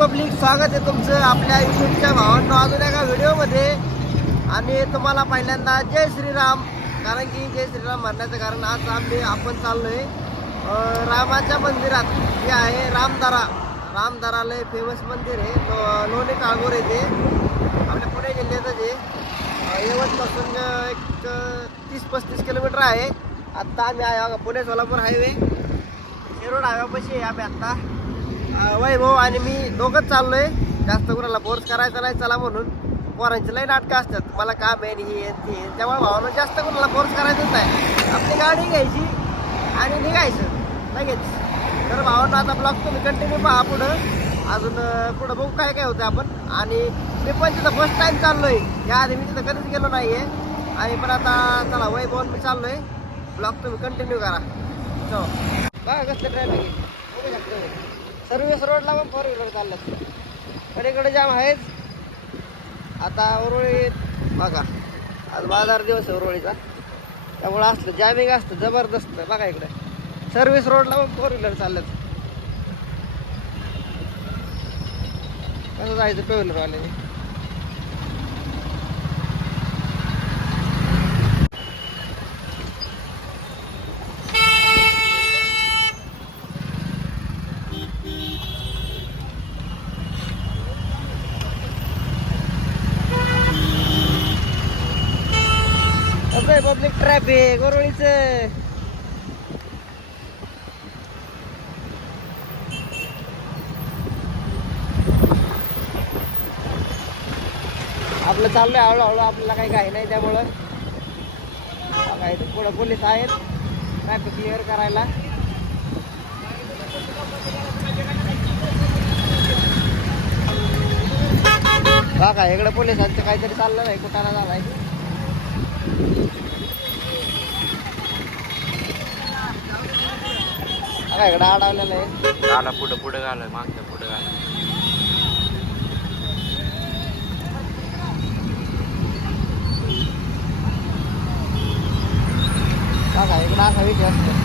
Public स्वागत आहे तुमचं आपल्या युट्यूबच्या भावांनो अजून एका व्हिडिओमध्ये आणि तुम्हाला पहिल्यांदा जय श्रीराम. कारण की जय श्रीराम म्हणण्याचं कारण आज आम्ही आपण चाललोय आहे रामाच्या मंदिरात. हे आहे रामदारा. रामदारा लय फेमस मंदिर आहे. लो कागोर काळगोर येथे आपल्या पुणे जिल्ह्यातच आहे यवतपासून एक तीस पस्तीस किलोमीटर आहे. आत्ता आम्ही आहे पुणे सोलापूर हायवे शिरोड हायवेपाशी आहे आम्ही आत्ता वैभव आणि मी दोघंच चाललोय. जास्त कुणाला फोर्स करायचा नाही चला म्हणून. पोरांची लई नाटकं असतात. मला काम आहे आणि हे ते त्यामुळे भावानं जास्त कुणाला फोर्स करायचंच नाही. आपली गाडी घ्यायची आणि निघायचं. लगेच. तर भावांना आता ब्लॉग तुम्ही कंटिन्यू पहा पुढं. अजून पुढं बघू काय काय होतं आपण. आणि मी पण तिथं फर्स्ट टाईम चाललोय. या आधी मी तिथं कधीच गेलो नाही आहे आणि पण आता चला वैभवन मी चाललोय. ब्लॉग तुम्ही कंटिन्यू करा. चो बघा कसलं ट्रॅफिक आहे. सर्विस रोडला पण फोर व्हीलर चालल्यात. कडेकडे जाम आहेच. आता उरुळीत बघा आज बाजार दिवस आहे उरुळीचा. त्यामुळं असलं जॅमिंग असतं जबरदस्त बघा इकडे. सर्विस रोडला पण फोर व्हीलर चालल्यात. कसं जायचं टू व्हीलरवाल्याने आहे पब्लिक ट्रॅफिक वरळीच आपलं चाललंय हळूहळू आपल्याला काही काही नाही त्यामुळं. काय पुढं पोलीस आहेत ट्रॅफिक क्लिअर करायला. बघा इकडं पोलिसांचं काहीतरी चाललं नाही कुठं झालाय. बघा इकडं अडवलेलं आहे गाला पुढं पुढं घाल मागच्या पुढं घाल बघा इकडं असा विषय असतो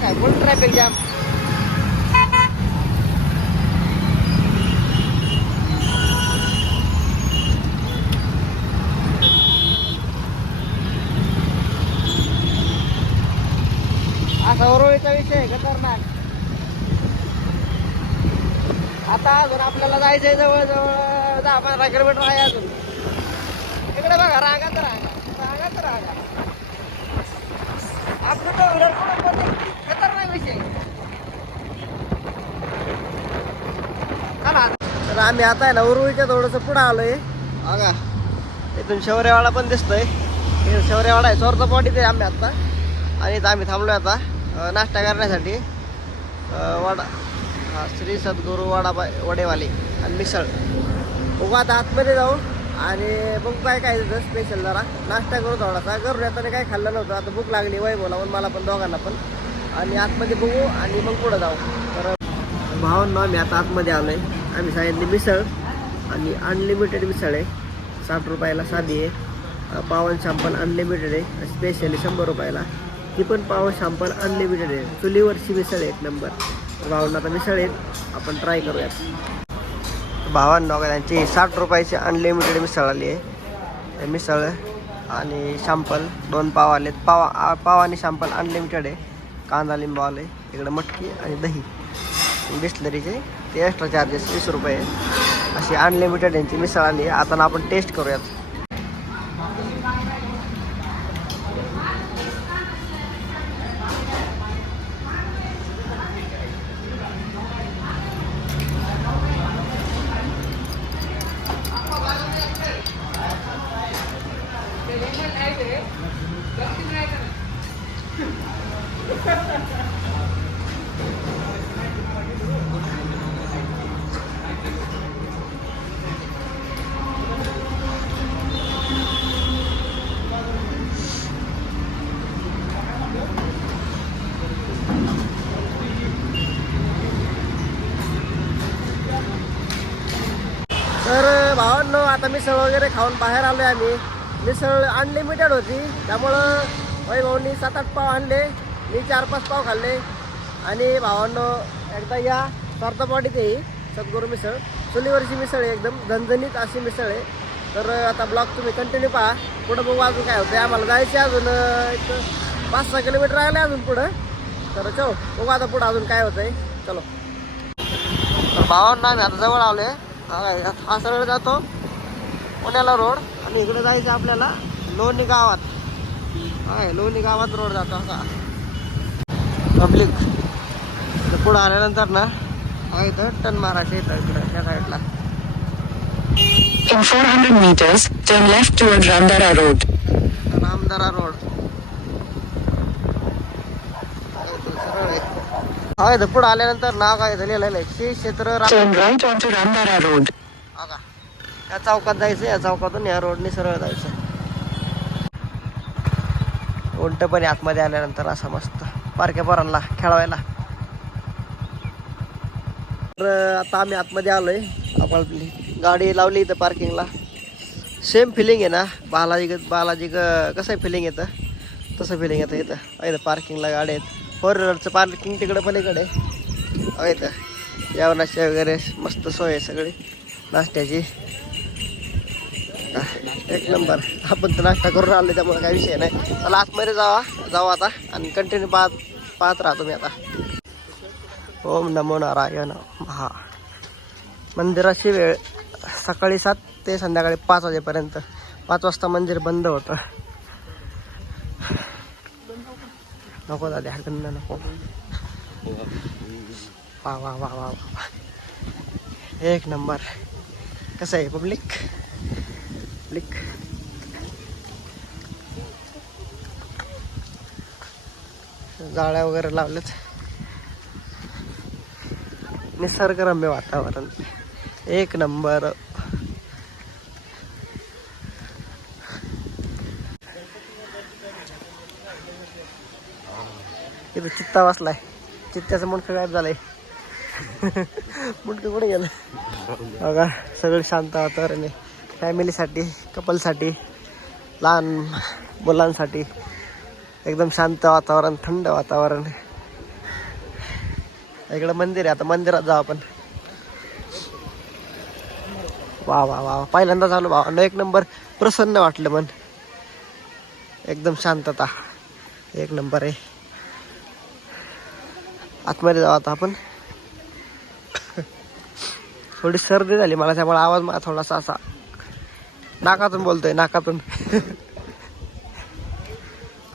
काय फुल ट्रॅफिक जाम असा उरळीचा विषय आहे खतरनाक. आता अजून आपल्याला जायचंय जवळ जवळ दहा पंधरा किलोमीटर आहे अजून. इकडे बघा रागा. रागात रागा. आपलं टू व्हीलर पुढे पण खतरनाक विषय. तर आम्ही आता आहे ना उरुळीच्या थोडंसं पुढं आलोय. बघा इथून शौर्यवाडा पण दिसतोय. शौर्यवाडा आहे चोरचा पॉटी ते आम्ही आता. आणि इथं आम्ही थांबलोय आता. नाश्ता करण्यासाठी वडा हा श्री सद्गुरू वडापाय वडेवाले आणि मिसळ. बघू आता आतमध्ये जाऊ आणि मग काय काय स्पेशल जरा. नाश्ता करू थोडासा. घरून येताना काय खाल्लं नव्हतं. आता भूक लागली वय बोलावून मला पण दोघांना पण. आणि आतमध्ये बघू आणि मग पुढं जाऊ. तर भावांना आम्ही आता आतमध्ये आलो आहे आम्ही सांगितली मिसळ आणि अनलिमिटेड मिसळ आहे. साठ रुपयाला साधी आहे. पावन शॅम्पल अनलिमिटेड आहे. स्पेशली शंभर रुपयाला. ती पण पाव शॅम्पल अनलिमिटेड आहे. चुलीवरची मिसळ एक नंबर भावना आता मिसळ आहेत. आपण ट्राय करूयात. भावांना त्यांची साठ रुपयाची अनलिमिटेड मिसळ आली आहे. मिसळ आणि शॅम्पल दोन पाव आले पाव पाव आणि शॅम्पल अनलिमिटेड आहे. कांदा लिंबू आले इकडं मटकी आणि दही. बिस्लरीचे ते एक्स्ट्रा चार्जेस वीस रुपये अशी अनलिमिटेड यांची मिसळ आली आहे. आता आपण टेस्ट करूयात. मिसळ वगैरे खाऊन बाहेर आलोय आम्ही. मिसळ अनलिमिटेड होती. त्यामुळं वैभवनी सात आठ पाव आणले. मी चार पाच पाव खाल्ले. आणि भावांनो एकदा या स्वार्थपाटीत येई सद्गुरू मिसळ. चुलीवरची मिसळ आहे एकदम. झणझणीत अशी मिसळ आहे. तर आता ब्लॉग तुम्ही कंटिन्यू पहा. पुढं बघू अजून काय होतं आम्हाला जायचे अजून एक पाच सहा किलोमीटर राहिले अजून पुढं. तर चलो बघू आता पुढं अजून काय होतंय. चलो. तर भावांना आम्ही आता जवळ आलोय. हा सरळ जातो. पुण्याला रोड आणि इकडे जायचं आपल्याला लोणी गावात. हाय लोणी गावात रोड जातो असा पब्लिक पुढं आल्यानंतर ना हा इथं टन मारायचं इथं इकडं त्या साईडला In 400 meters, turn left toward Ramdara Road. Ramdara road. हा इथं पुढं आल्यानंतर नाव काय लिहिलेलं आहे? श्री क्षेत्र Ram Turn right onto Ramdara Road. या चौकात जायचं या चौकातून या रोडने सरळ जायचं. उलट पण आहे आतमध्ये आल्यानंतर असं मस्त पारख्या पोरांना खेळवायला. तर आता आम्ही आतमध्ये आलोय. आपण गाडी लावली इथं पार्किंगला सेम फिलिंग आहे ना? बालाजी बालाजी कसं आहे फिलिंग येतं तसं फिलिंग येतं इथं. इथं पार्किंगला गाडी आहेत. फोर व्हीलरचं पार्किंग तिकडं पलीकडे आहे. इथं. जेवणाची वगैरे मस्त सोय आहे सगळी. नाश्त्याची. एक नंबर. आपण तर नाश्ता करून आलो त्यामुळे काही विषय नाही. चला आतमध्ये जावा. जाऊ आता आणि कंटिन्यू पाहत पाहत राहा तुम्ही आता. ओम नमो नारायण महा. मंदिराची वेळ सकाळी सात ते संध्याकाळी पाच वाजेपर्यंत. पाच वाजता मंदिर बंद होतं. नको दादा हरकत नको. वा वा वा वा वा. एक नंबर. कसं आहे पब्लिक पब्लिक जाळ्या वगैरे लावल्यात. निसर्गरम्य वातावरण. एक नंबर. इथं चित्ता वाचलाय चित्त्याचं मुंडकं गायब झालंय. मुंडकं कुठे गेलं? बघा सगळं शांत वातावरण आहे. फॅमिलीसाठी कपलसाठी लहान मुलांसाठी एकदम शांत वातावरण थंड वातावरण. इकडं मंदिर आहे आता मंदिरात जाऊ आपण. वा वा वा पहिल्यांदा झालो भावांना एक नंबर प्रसन्न वाटलं मन. एकदम शांतता. एक नंबर आहे. आतमध्ये जाऊ आता आपण. थोडी सर्दी झाली मला त्यामुळे आवाज मला थोडासा असा नाकातून बोलतोय नाकातून.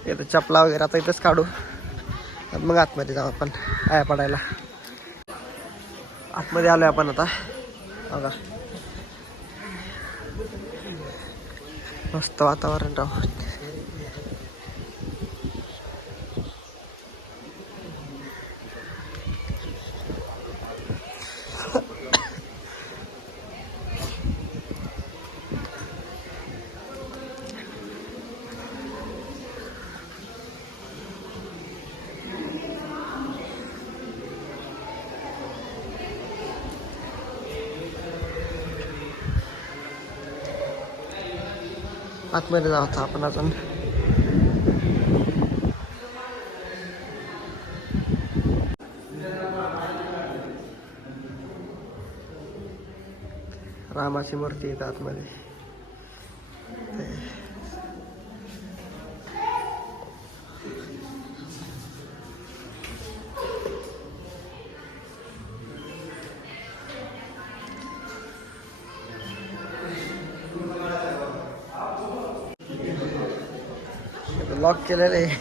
इथं चपला वगैरे आता इथंच काढू. मग आतमध्ये जाऊ आपण आया पडायला. आतमध्ये आलोय आपण आता. बघा. मस्त वातावरण राहू. आतमध्ये जाऊ आपण अजून रामाची मूर्ती येतात आतमध्ये लॉक केलेलं आहे.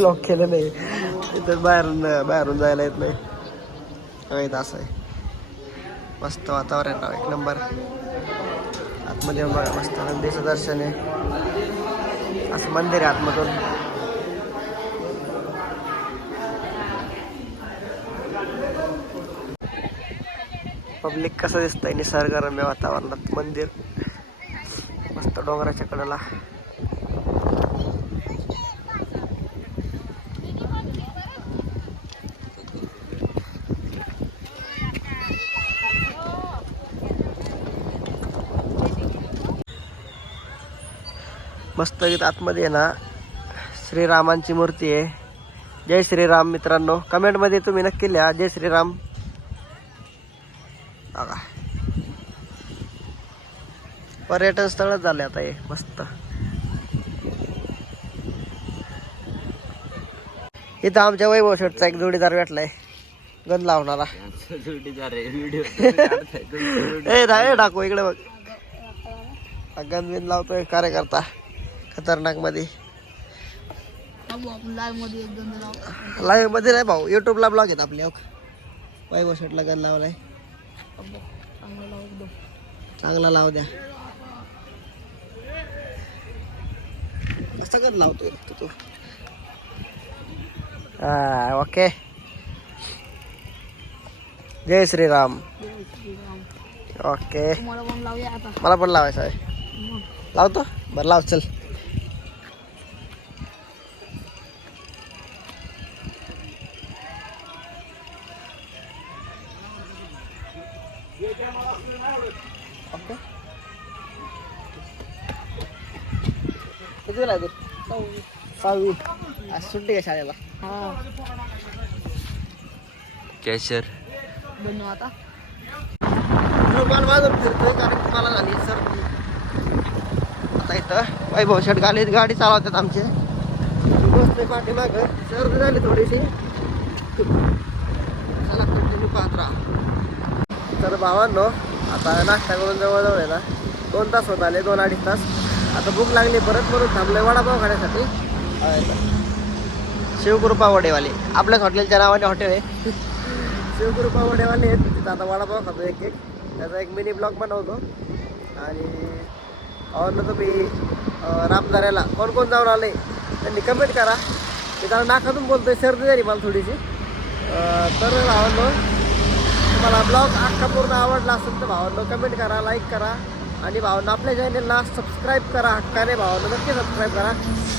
लॉक केलेलं आहे. इथं बाहेरून बाहेरून जायला येत नाही. हो, असं आहे. मस्त वातावरण राव एक नंबर. आतमध्ये बघा मस्त नंदीचं दर्शन आहे. असं मंदिर आहे आतमधून. पब्लिक कसं दिसतंय? निसर्गरम्य वातावरणात मंदिर. मस्त डोंगराच्या कडेला. मस्त इथं आतमध्ये आहे ना. श्रीरामांची मूर्ती आहे. जय श्रीराम मित्रांनो. कमेंटमध्ये तुम्ही नक्की लिहा. जय श्रीराम. बघा. पर्यटन स्थळच झाले आता हे. मस्त. इथं आमच्या वैभव शेटचा एक जोडीदार भेटलाय. गंध लावणारा. जोडीदार आहे. व्हिडिओ ए डाकू इकडे बघ. गंध बिंद लावतोय कार्यकर्ता. खतरनाकमध्ये लाईव्हमध्ये नाही भाऊ युट्यूबला ब्लॉग आहेत आपल्या वैभव शेटला गंध लावलाय. चांगला लाव द्या. असं गंध लावतोय तू? हा ओके. जय श्रीराम. ओके. मला पण लावायचं आहे. लावतो? बरं लाव चल. किती वेळा तू सहावी आज सुट्टी का शाळेला कॅशर. रुमाल बाजून फिरतोय कारण की मला झाली सर आता इथं वैभव शेट गाडी गाडी चालवतात आमचे बसते पाठीमाग. सर्दी झाली थोडीशी. चला कंटिन्यू पाहत राहा तर भावांनो आता नाश्ता करून जवळजवळ आहे ना दोन तास होत आले दोन अडीच तास. आता भूक लागली परत म्हणून थांबलोय वडापाव खाण्यासाठी? शिवकृपा वडेवाले आपल्याच हॉटेलच्या नावाने हॉटेल आहे. शिवकृपा वडेवाले आहेत तिथं आता वडापाव खातो एक एक. त्याचा एक मिनी ब्लॉग बनवतो. आणि आवडलं तुम्ही रामदऱ्याला कोण कोण जाऊन आले त्यांनी कमेंट करा. मी त्याला नाकातून बोलतोय सर्दी झाली मला थोडीशी. तर भावांनो तुम्हाला ब्लॉग अख्खा पूर्ण आवडला असेल तर भावांनो कमेंट करा लाईक करा. आणि भावना आपल्या चॅनलला सबस्क्राईब करा हक्काने भावना नक्की सबस्क्राईब करा.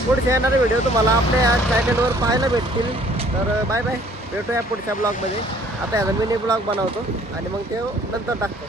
पुढचे येणारे व्हिडिओ तुम्हाला आपल्या या चॅनलवर पाहायला भेटतील. तर बाय बाय भेटूया पुढच्या ब्लॉगमध्ये आता ह्याचा मिनी ब्लॉग बनवतो. आणि मग ते नंतर टाकतो.